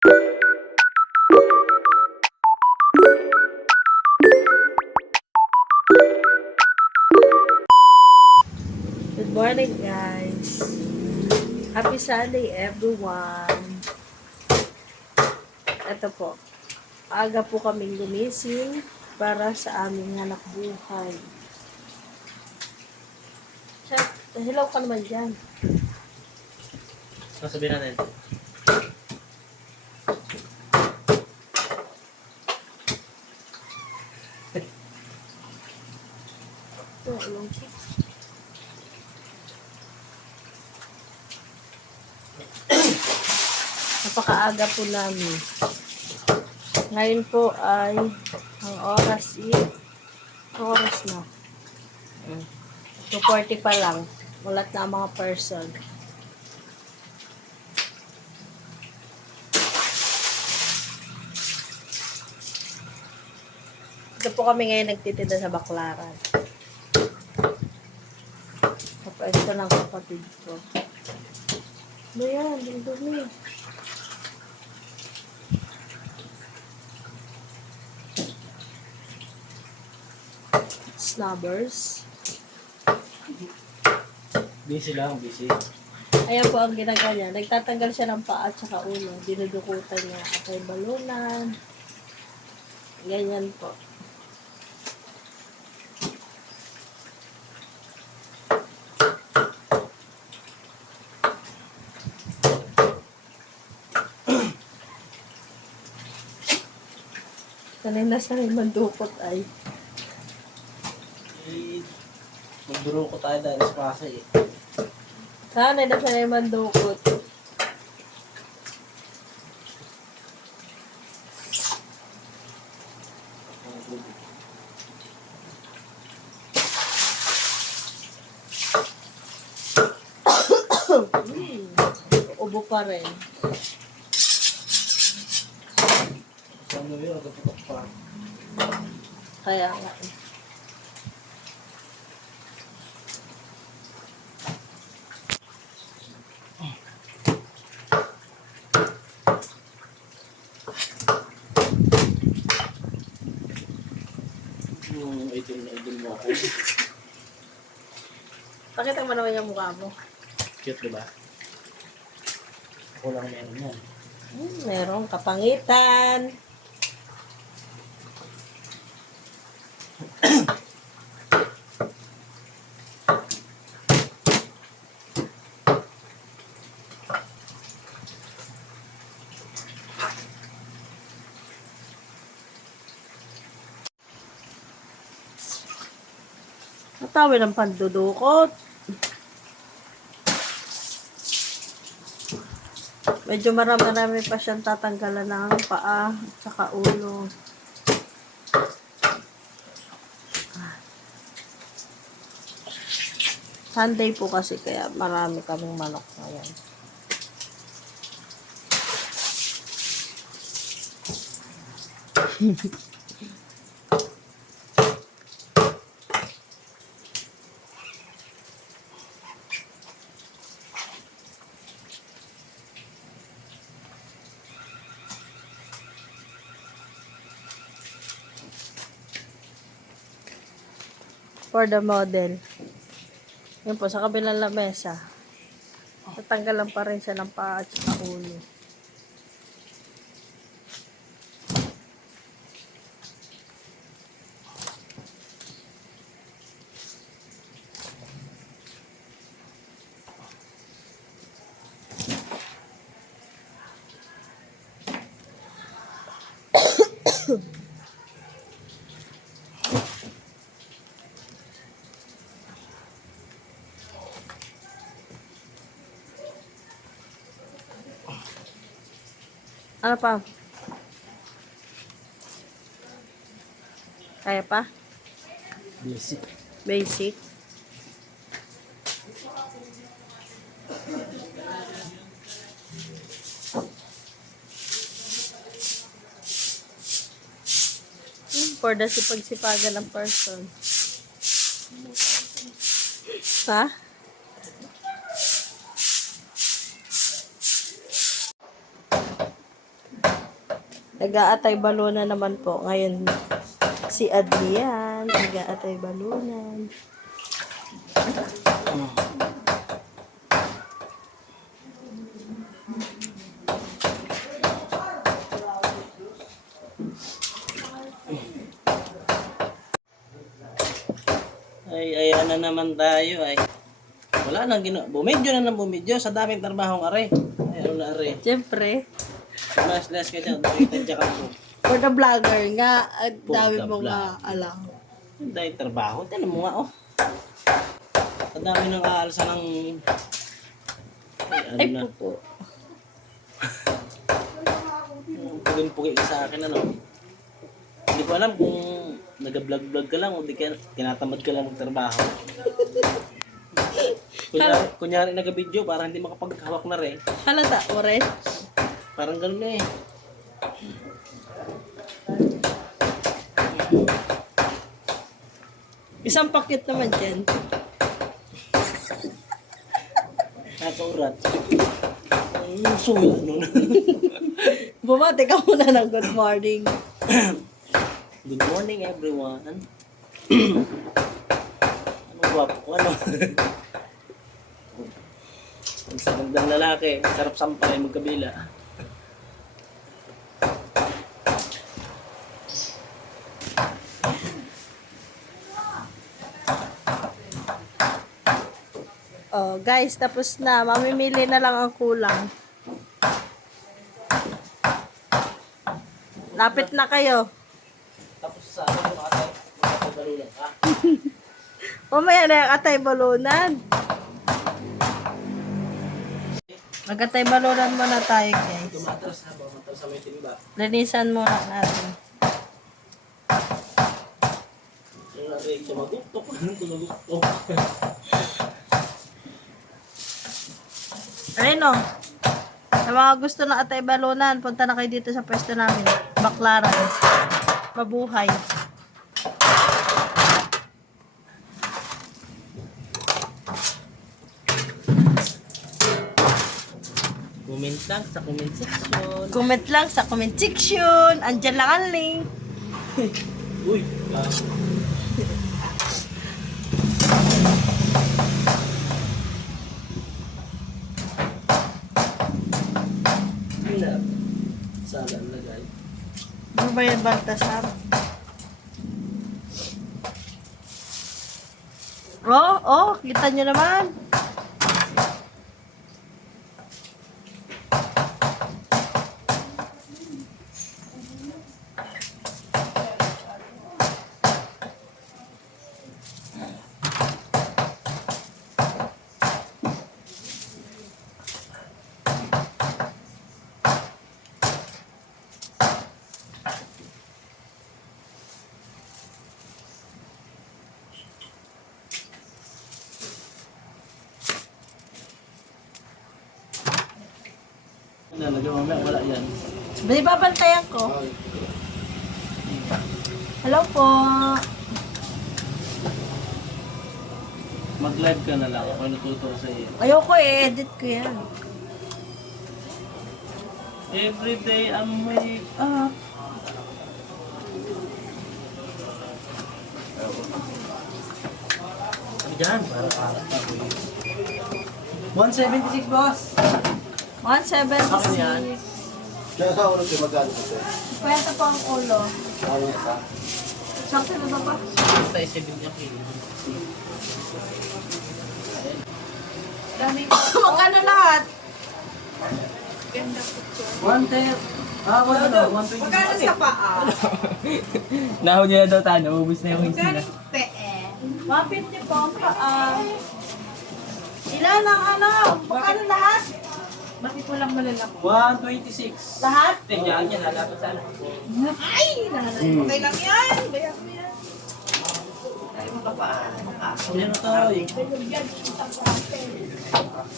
Good morning, guys. Happy Sunday, everyone. Ito po, aga po kaming gumising para sa aming hanap buhay. Chat, hello ka naman dyan. Sasabihin natin. Ito, ulong chicks. Napakaaga po namin. Ngayon po ay ang oras na. 2:40 pa lang. Mulat na ang mga person. Ito po kami ngayon nagtitinda sa Baklaran. Kapwesto ng kapatid ko. Ano yan? Dumi. Snubbers. Busy lang, busy. Ayan po ang ginagawa niya. Nagtatanggal siya ng paa at saka ulo. Dinudukutan niya. Ako'y balunan. Ganyan po. Sanay na sanay mandukot ay. Magduro ko tayo dahil sa Pasay eh. Sanay na sanay mandukot. Ubo pa rin. Saan mo yun? Nagatutok pa. Kaya nga eh. Idol na idol mo ako. Pakita mo naman yung mukha mo. Cute diba? Ako lang meron yan. Merong kapangitan. Natawin ang pandudukot. Medyo marami pa siyang tatanggalan ng paa at saka ulo. Sunday po kasi kaya marami kaming manok ngayon. For the model. Yun po, sa kabilang lamesa. Tatanggalan pa rin siya ng paa at saka ulo. Ano pa? Kaya pa? Busy. Basic. For the sipag-sipagan ng person. Ha? Nag-aatay balunan naman po. Ngayon, si Adrian, nag-aatay balunan. Ay, ayan na naman tayo ay. Wala nang bumidyo na nang bumidyo sa daming trabahong are. Ay, ano na are. Siyempre, Mas-less ka dyan. Nakita ka po. for the vlogger nga, ang For dami the mo nga vlogger. alam. Dahil trabaho. Tinan mo nga oh. Sa dami ng aalsa ng... Ay, ano Ay, na. pupo. Pugin-pugi ka sa akin ano. Hindi ko alam kung nag-vlog-vlog ka lang o di ka tinatamad ka lang magtrabaho. Kunyari nag-video para hindi makapaghawak na rin. Halata, ore. Parang ganun eh. Isang pakit naman dyan. Nakaurat. Sula nun. Bumati ka muna ng good morning. Good morning everyone. Ano gwapo ko ano? Ang sagandang lalaki. Sarap sampay magkabila. Oh, guys, tapos na. Mamimili na lang ang kulang. Lapit na kayo. Tapos sa akin yung atay balulan ka. Mamaya na yung atay balunan. Mag-atay balunan muna tayo, guys. Tumatras ha ba? Matras sa may timba. Linisan muna natin. Yung natin tumaguktok. Tumaguktok. Ayun o. Sa mga gusto ng atay balunan, punta na kayo dito sa pwesto namin. Baklaran. Mabuhay. Comment lang sa comment section. Comment lang sa comment section. Andyan lang ang link. Uy! Hinap. Sala ang lagay. Ano ba yung Baltasar? Kita nyo naman. Nagawa mo, wala yan. May babantayan ko. Hello po. Mag-live ka na lang. Ako natuturo sa iyo. Ayoko edit ko yan. Everyday I'm wake up. Ano dyan? Para. 176 boss. 176. Kaya sa ulo siya magkano po sir? Kwenta po ang ulo. Ano ka? Sakto na ba ba? Tayo 7 niya kilo. Magkano lahat? 110. Ah, wala daw. 120. Magkano sa paa? Nahon niya daw tayo, ubus na yung hings Magkano nila. yung pee? 150 po ang paa. Ilan ang ano? Magkano lahat? Bakit walang malalaki? 126. Lahat? Tingnan niya, lalapit sana. Ay! Okay lang yan! Bayan mo yan. Ay, makapaan. Yan na tayo.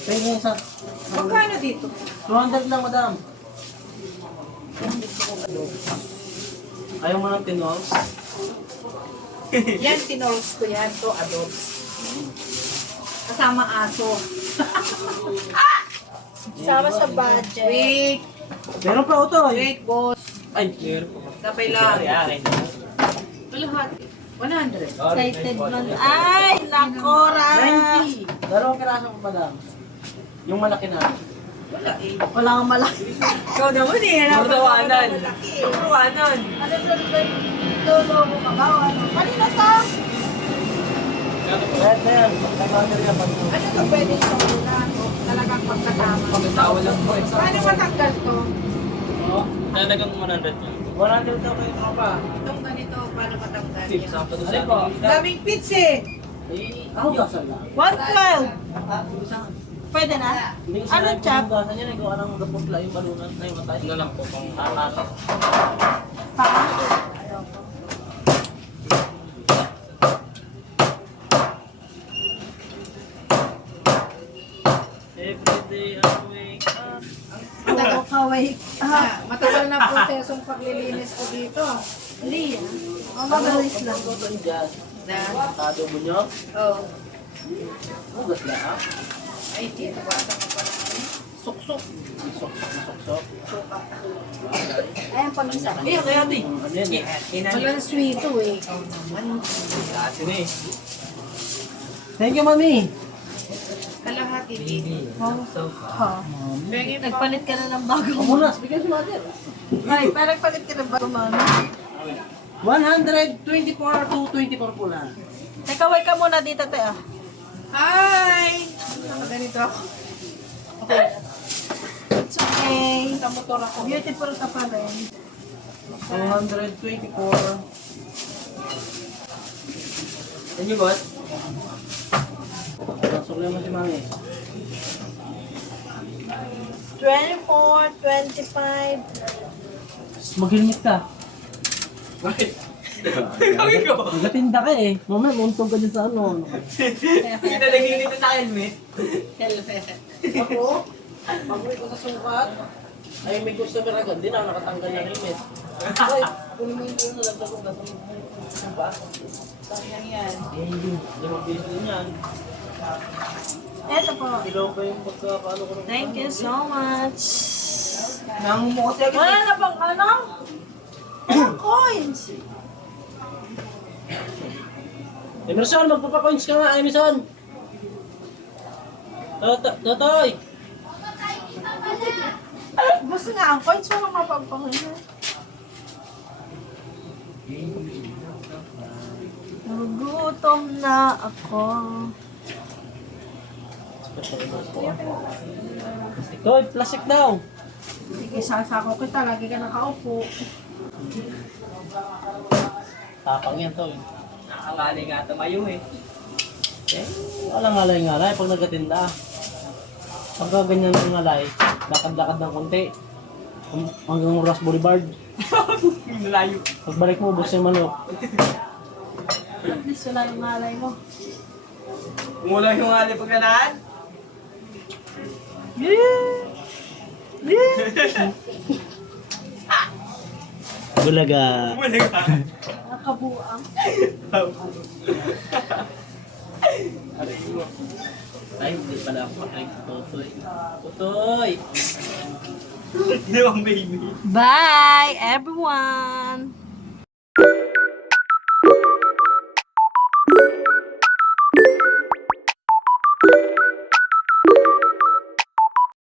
Tingnan sa... Magkano dito? 200 lang, madam. Ayaw mo ng tinols? Yan, tinols ko yan. To adults. Kasama aso. Sama sa budget. Wait! Meron pa ito eh. Wait, boss. Ay, meron pa. Kapay lang. Akin. Kalahati. 100. Excited man. Ay, nakora! 90. Dalawang piraso ko madam. Yung malaki na. Wala eh. Wala kang malaki. Ikaw naman eh. Murdawanan. Murdawanan. Ano ba lolo mo ka ba? Ano? Kanina to? Red na yan. Kay na pag Ano to pwede ito na talagang pagkasama? Pagkatawa lang po eh. Paano matanggal to? Oo. Talagang 100 yan. 100 daw kayo mga pa. Itong ganito, paano matanggal Tip, yan? sakto doon Ano sa po? Daming pits eh. Ako gasan lang. 112. Pwede na? Hindi ko Ano, sinabi chap? kung gasan yan. Ikaw anong gaputla yung balunan na yung matay. Ano lang po, pang Kakata. Every day I wake up. Matagal ka, wait. Matagal na prosesong paglilinis ko dito. Hindi yan. Mabilis lang. Ito ito dyan. Na? Kado mo nyo. Oh. Hugas na ha. Ay, dito ba ito pa lang? Sok-sok. Sok-sok na sok-sok. Ayan, pag-isa. Eh, kaya ate. Ano yan eh? Walang sweeto eh. Ikaw naman. Atin eh. Thank you, mami. Kalahati dito. Ha? Pwede pa. Nagpalit ka na ng bago. Muna, bigyan si mother. Ay, parang nagpalit ka ng bago, mami. 124 to 24 po lang. Teka, wait ka muna dito, te, ah. Hi! Ganito ako. Okay. It's okay. Sa motor ako. Beautiful ka pa rin. 224. Yan yung boss? Sukli mo si mami. 24, 25. Mag-helmet ka. Bakit? Gawin ko. Magatinda ka eh. Mamaya, untog ka dyan sa ano. Hindi na naglilito sa helmet. Ako, pag-uwi ko sa sukat, ay may customer agad. Hindi na ako nakatanggal ng helmet. Ay, kunin mo yung nalagdag ko nasa ba? Sayang yan. Eh, hindi. Hindi mabilis din yan. Eto po. Ilaw pa yung pagkakaano ko ng... Thank you so much. Nangumukot yan. Wala na bang ano? Coins. Emerson, magpapakoins ka nga, Emerson. Totoy! Gusto nga ang coins, walang mapagpakunin. Nagugutom na ako. Toy, plastic daw. Sige, sasako kita. Lagi ka nakaupo. Tapang yan, Toy. Nakangali nga tumayo eh. Eh, walang ngalay-ngalay pag nagatinda. Pagka ganyan ng ngalay, lakad-lakad ng konti. Hanggang Ross Boulevard. Nalayo. Pagbalik mo, ubos yung manok. At least wala yung malay mo. Umulang yung hali paglanaan. Bulaga. Umulang ka. Nakabuang. Ay, hindi pala ako makain sa Totoy. Totoy! Ginawang baby. Bye, everyone!